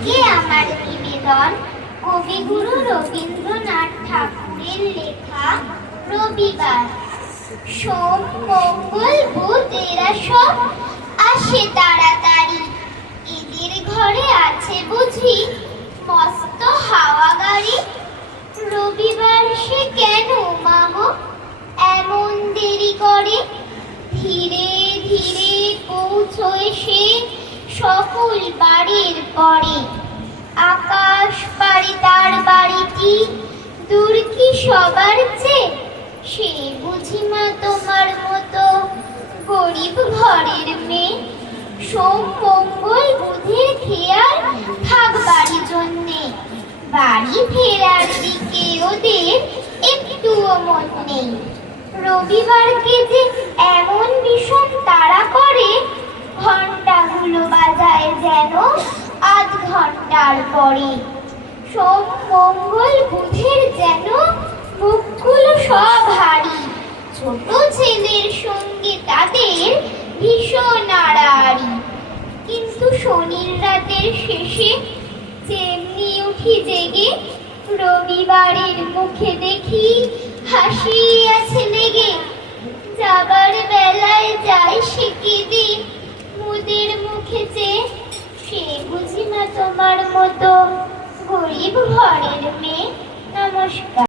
আজকে আমার নিবেদন কবিগুরু রবীন্দ্রনাথ ঠাকুরের লেখা রবিবার। সোম মঙ্গল বুধ এরা সব আসে তাড়াতাড়ি, এদের ঘরে আছে বুঝি মস্ত হাওয়া গাড়ি। রবিবার সে কেন মাগো এমন দেরি করে, ধীরে ধীরে পৌঁছয় সে সকল বাড়ির পরে। আকাশ পাড়ি তার বাড়িটি দূর কি সবার চেয়ে, সে বুঝি মা তোমার মতো গরিব ঘরের মেয়ে। সোম মঙ্গল বুধের খেয়াল থাক বাড়ি জন্যে, বাড়ি ফেরার দিকে ওদের একটুও মন নেই। রবিবারকে যে এমন বিষম তাড়া করে, ঘন্টাগুলো বাজায় যেন আধ ঘন্টার পরে। সোম মঙ্গল বুধের যেন মুখগুলো সব হারি, ছোট ছেলের সঙ্গে তাদের ভীষণ আড়াআড়ি। কিন্তু শনির রাতের শেষে যেমনি উঠি জেগে, রবিবারের মুখে দেখি হাসি আছে লেগে। যাবার বেলায় যায় সে কেঁদে মুদের মুখে চেয়ে, সে বুঝি না তোমার মতো গরিব ঘরের মেয়ে। নমস্কার।